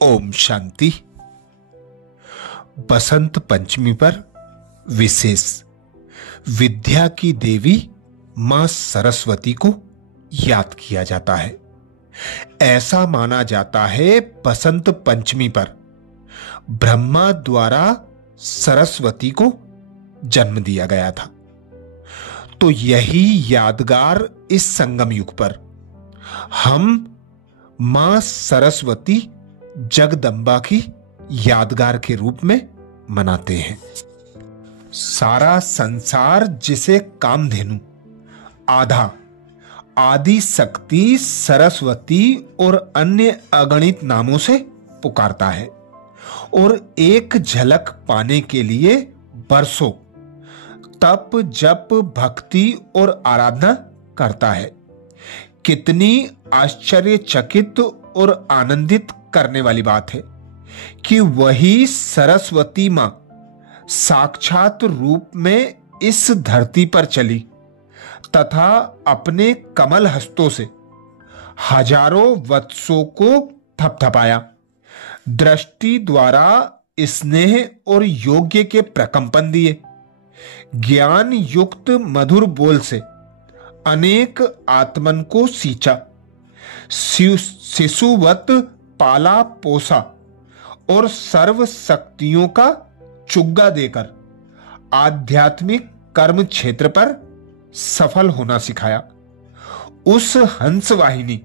ओम शांति। बसंत पंचमी पर विशेष विद्या की देवी मां सरस्वती को याद किया जाता है। ऐसा माना जाता है बसंत पंचमी पर ब्रह्मा द्वारा सरस्वती को जन्म दिया गया था। तो यही यादगार इस संगम युग पर हम मां सरस्वती जगदंबा की यादगार के रूप में मनाते हैं। सारा संसार जिसे कामधेनु, आधा, आदि शक्ति, सरस्वती और अन्य अगणित नामों से पुकारता है और एक झलक पाने के लिए बरसों तप, जप, भक्ति और आराधना करता है। कितनी आश्चर्यचकित और आनंदित करने वाली बात है कि वही सरस्वती मां साक्षात रूप में इस धरती पर चली तथा अपने कमल हस्तों से हजारों वत्सों को थपथपाया। दृष्टि द्वारा स्नेह और योग्य के प्रकंपन दिए। ज्ञान युक्त मधुर बोल से अनेक आत्मन को सींचा। शिशुवत पाला पोसा और सर्व शक्तियों का चुग्गा देकर आध्यात्मिक कर्म क्षेत्र पर सफल होना सिखाया। उस हंस वाहिनी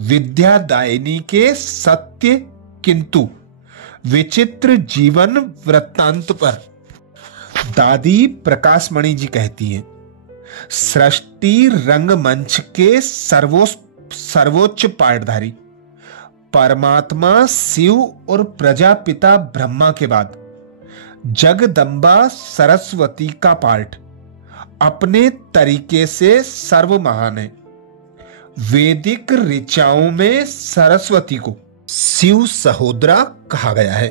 विद्यादायिनी के सत्य किंतु विचित्र जीवन वृत्तांत पर दादी प्रकाशमणि जी कहती हैं, सृष्टि रंगमंच के सर्वोच्च पाटधारी परमात्मा शिव और प्रजापिता ब्रह्मा के बाद जगदंबा सरस्वती का पाठ अपने तरीके से सर्वमहान है। वैदिक ऋचाओं में सरस्वती को शिव सहोदरा कहा गया है।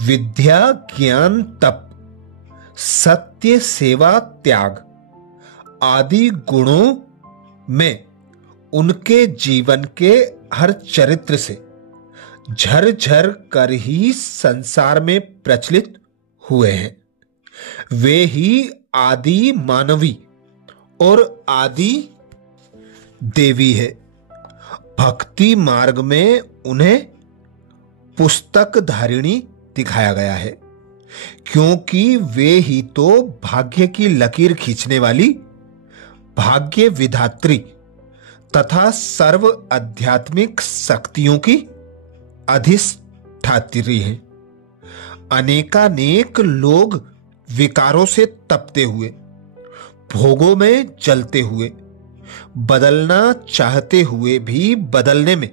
विद्या, ज्ञान, तप, सत्य, सेवा, त्याग आदि गुणों में उनके जीवन के हर चरित्र से झरझर कर ही संसार में प्रचलित हुए हैं। वे ही आदि मानवी और आदि देवी है। भक्ति मार्ग में उन्हें पुस्तक धारिणी दिखाया गया है, क्योंकि वे ही तो भाग्य की लकीर खींचने वाली भाग्य विधात्री तथा सर्व आध्यात्मिक शक्तियों की अधिष्ठात्री है। अनेकानेक लोग विकारों से तपते हुए, भोगों में जलते हुए, बदलना चाहते हुए भी बदलने में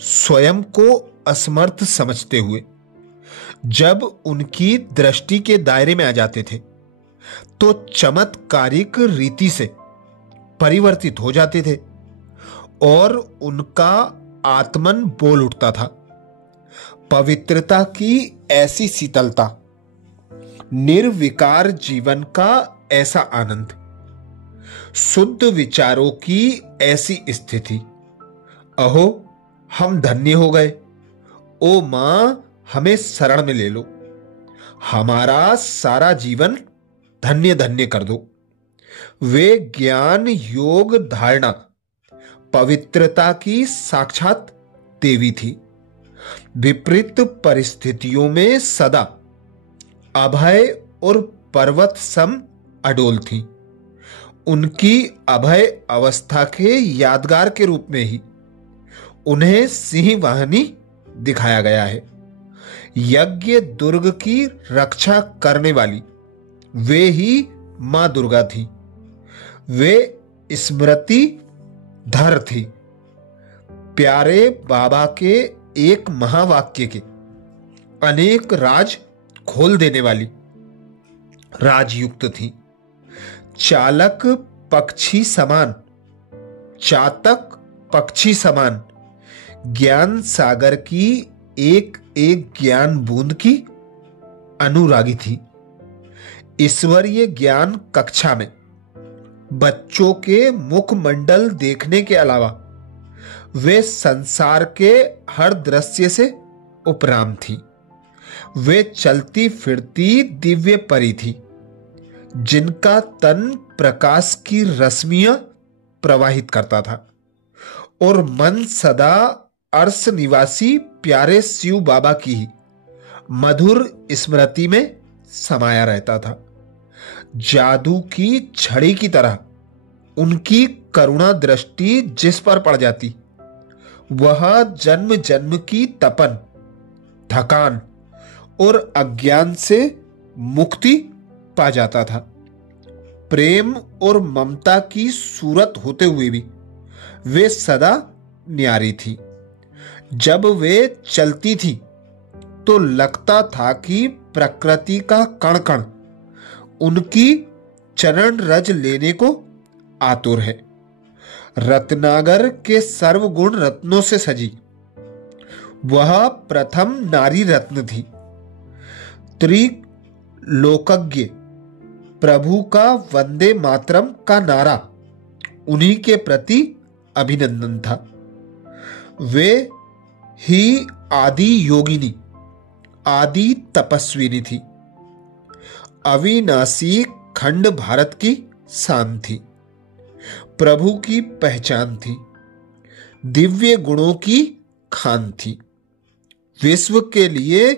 स्वयं को असमर्थ समझते हुए जब उनकी दृष्टि के दायरे में आ जाते थे तो चमत्कारिक रीति से परिवर्तित हो जाते थे और उनका आत्मन बोल उठता था। पवित्रता की ऐसी शीतलता, निर्विकार जीवन का ऐसा आनंद, शुद्ध विचारों की ऐसी स्थिति, अहो हम धन्य हो गए। ओ मां, हमें शरण में ले लो, हमारा सारा जीवन धन्य धन्य कर दो। वे ज्ञान, योग, धारणा, पवित्रता की साक्षात देवी थी। विपरीत परिस्थितियों में सदा अभय और पर्वत सम अडोल थी। उनकी अभय अवस्था के यादगार के रूप में ही उन्हें सिंह वाहिनी दिखाया गया है। यज्ञ दुर्ग की रक्षा करने वाली वे ही मां दुर्गा थी। वे स्मृति धर थी। प्यारे बाबा के एक महावाक्य के अनेक राज खोल देने वाली राजयुक्त थी। चालक पक्षी समान, चातक पक्षी समान, ज्ञान सागर की एक एक ज्ञान बूंद की अनुरागी थी। ईश्वरीय ज्ञान कक्षा में बच्चों के मुखमंडल देखने के अलावा वे संसार के हर दृश्य से उपराम थी। वे चलती फिरती दिव्य परी थी, जिनका तन प्रकाश की रश्मियां प्रवाहित करता था और मन सदा अर्श निवासी प्यारे शिव बाबा की ही मधुर स्मृति में समाया रहता था। जादू की छड़ी की तरह उनकी करुणा दृष्टि जिस पर पड़ जाती, वह जन्म जन्म की तपन, थकान और अज्ञान से मुक्ति पा जाता था। प्रेम और ममता की सूरत होते हुए भी वे सदा न्यारी थी। जब वे चलती थी तो लगता था कि प्रकृति का कण कण उनकी चरण रज लेने को आतुर है। रत्नागर के सर्वगुण रत्नों से सजी वह प्रथम नारी रत्न थी। त्रिलोकज्ञ प्रभु का वंदे मातरम का नारा उन्हीं के प्रति अभिनंदन था। वे ही आदि योगिनी, आदि तपस्विनी थी। अविनाशी खंड भारत की शान थी, प्रभु की पहचान थी, दिव्य गुणों की खान थी। विश्व के लिए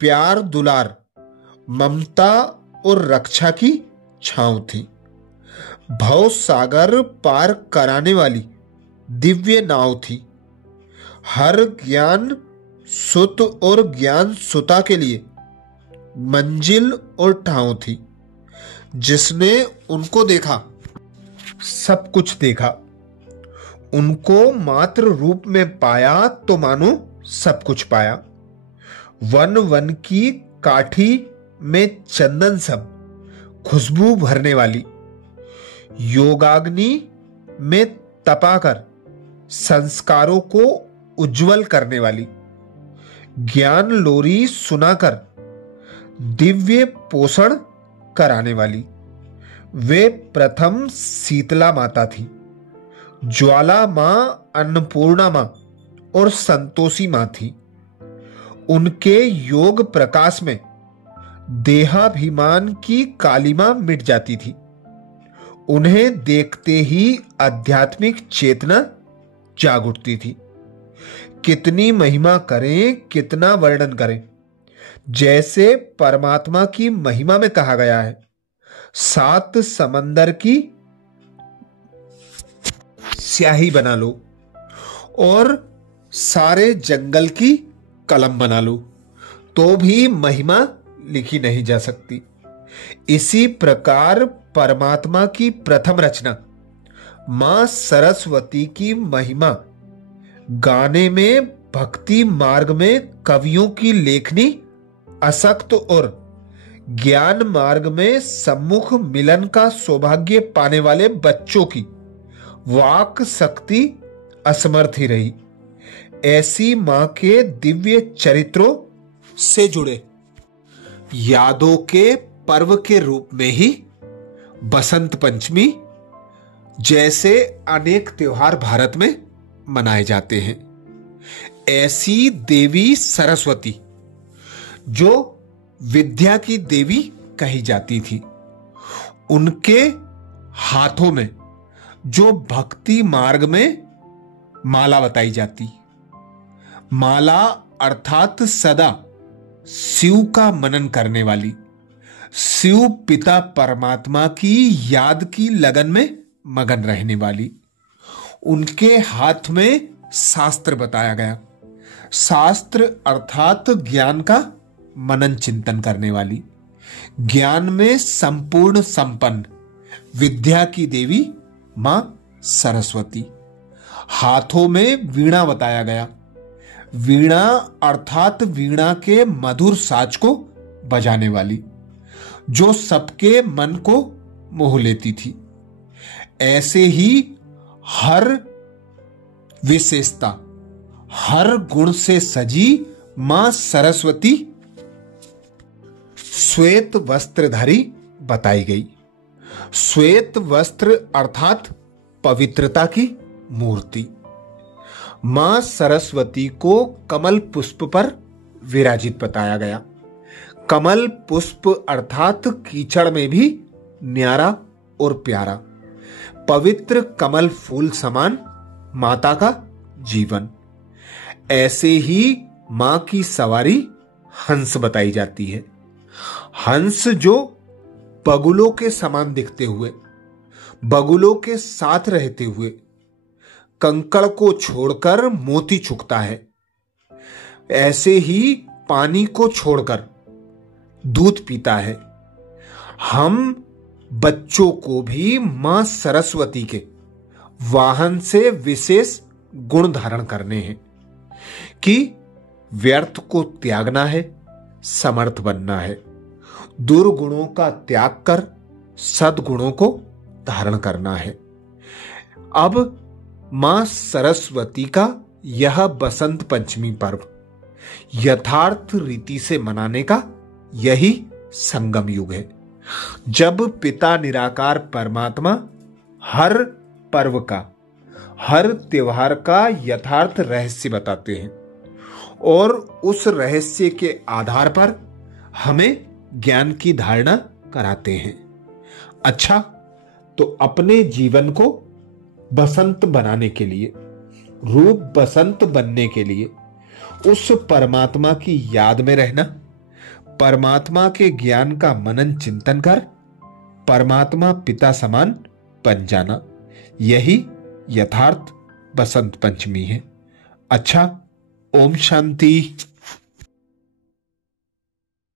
प्यार, दुलार, ममता और रक्षा की छांव थी। भव सागर पार कराने वाली दिव्य नाव थी। हर ज्ञान सुत और ज्ञान सुता के लिए मंजिल और ठाव थी। जिसने उनको देखा सब कुछ देखा, उनको मात्र रूप में पाया तो मानो सब कुछ पाया। वन वन की काठी में चंदन सब खुशबू भरने वाली, योगाग्नि में तपाकर संस्कारों को उज्जवल करने वाली, ज्ञान लोरी सुनाकर दिव्य पोषण कराने वाली, वे प्रथम शीतला माता थी। ज्वाला मां, अन्नपूर्णा मां और संतोषी मां थी। उनके योग प्रकाश में देहाभिमान की कालिमा मिट जाती थी। उन्हें देखते ही आध्यात्मिक चेतना जाग उठती थी। कितनी महिमा करें, कितना वर्णन करें। जैसे परमात्मा की महिमा में कहा गया है, 7 समंदर की स्याही बना लो और सारे जंगल की कलम बना लो, तो भी महिमा लिखी नहीं जा सकती। इसी प्रकार परमात्मा की प्रथम रचना मां सरस्वती की महिमा गाने में, भक्ति मार्ग में कवियों की लेखनी, असक्त और ज्ञान मार्ग में सम्मुख मिलन का सौभाग्य पाने वाले बच्चों की वाक शक्ति असमर्थ ही रही। ऐसी मां के दिव्य चरित्रों से जुड़े यादों के पर्व के रूप में ही बसंत पंचमी जैसे अनेक त्योहार भारत में मनाए जाते हैं। ऐसी देवी सरस्वती जो विद्या की देवी कही जाती थी, उनके हाथों में जो भक्ति मार्ग में माला बताई जाती, माला अर्थात सदा शिव का मनन करने वाली, शिव पिता परमात्मा की याद की लगन में मगन रहने वाली। उनके हाथ में शास्त्र बताया गया, शास्त्र अर्थात ज्ञान का मनन चिंतन करने वाली, ज्ञान में संपूर्ण संपन्न विद्या की देवी मां सरस्वती। हाथों में वीणा बताया गया, वीणा अर्थात वीणा के मधुर साज को बजाने वाली, जो सबके मन को मोह लेती थी। ऐसे ही हर विशेषता, हर गुण से सजी मां सरस्वती श्वेत वस्त्रधारी बताई गई। श्वेत वस्त्र अर्थात पवित्रता की मूर्ति। मां सरस्वती को कमल पुष्प पर विराजित बताया गया। कमल पुष्प अर्थात कीचड़ में भी न्यारा और प्यारा, पवित्र कमल फूल समान माता का जीवन। ऐसे ही मां की सवारी हंस बताई जाती है। हंस जो बगुलों के समान दिखते हुए, बगुलों के साथ रहते हुए कंकड़ को छोड़कर मोती चुगता है, ऐसे ही पानी को छोड़कर दूध पीता है। हम बच्चों को भी मां सरस्वती के वाहन से विशेष गुण धारण करने हैं कि व्यर्थ को त्यागना है, समर्थ बनना है, दुर्गुणों का त्याग कर सद्गुणों को धारण करना है। अब मां सरस्वती का यह बसंत पंचमी पर्व यथार्थ रीति से मनाने का यही संगम युग है, जब पिता निराकार परमात्मा हर पर्व का, हर त्योहार का यथार्थ रहस्य बताते हैं और उस रहस्य के आधार पर हमें ज्ञान की धारणा कराते हैं। अच्छा, तो अपने जीवन को बसंत बनाने के लिए, रूप बसंत बनने के लिए उस परमात्मा की याद में रहना, परमात्मा के ज्ञान का मनन चिंतन कर परमात्मा पिता समान बन जाना, यही यथार्थ बसंत पंचमी है। अच्छा, ओम शांति।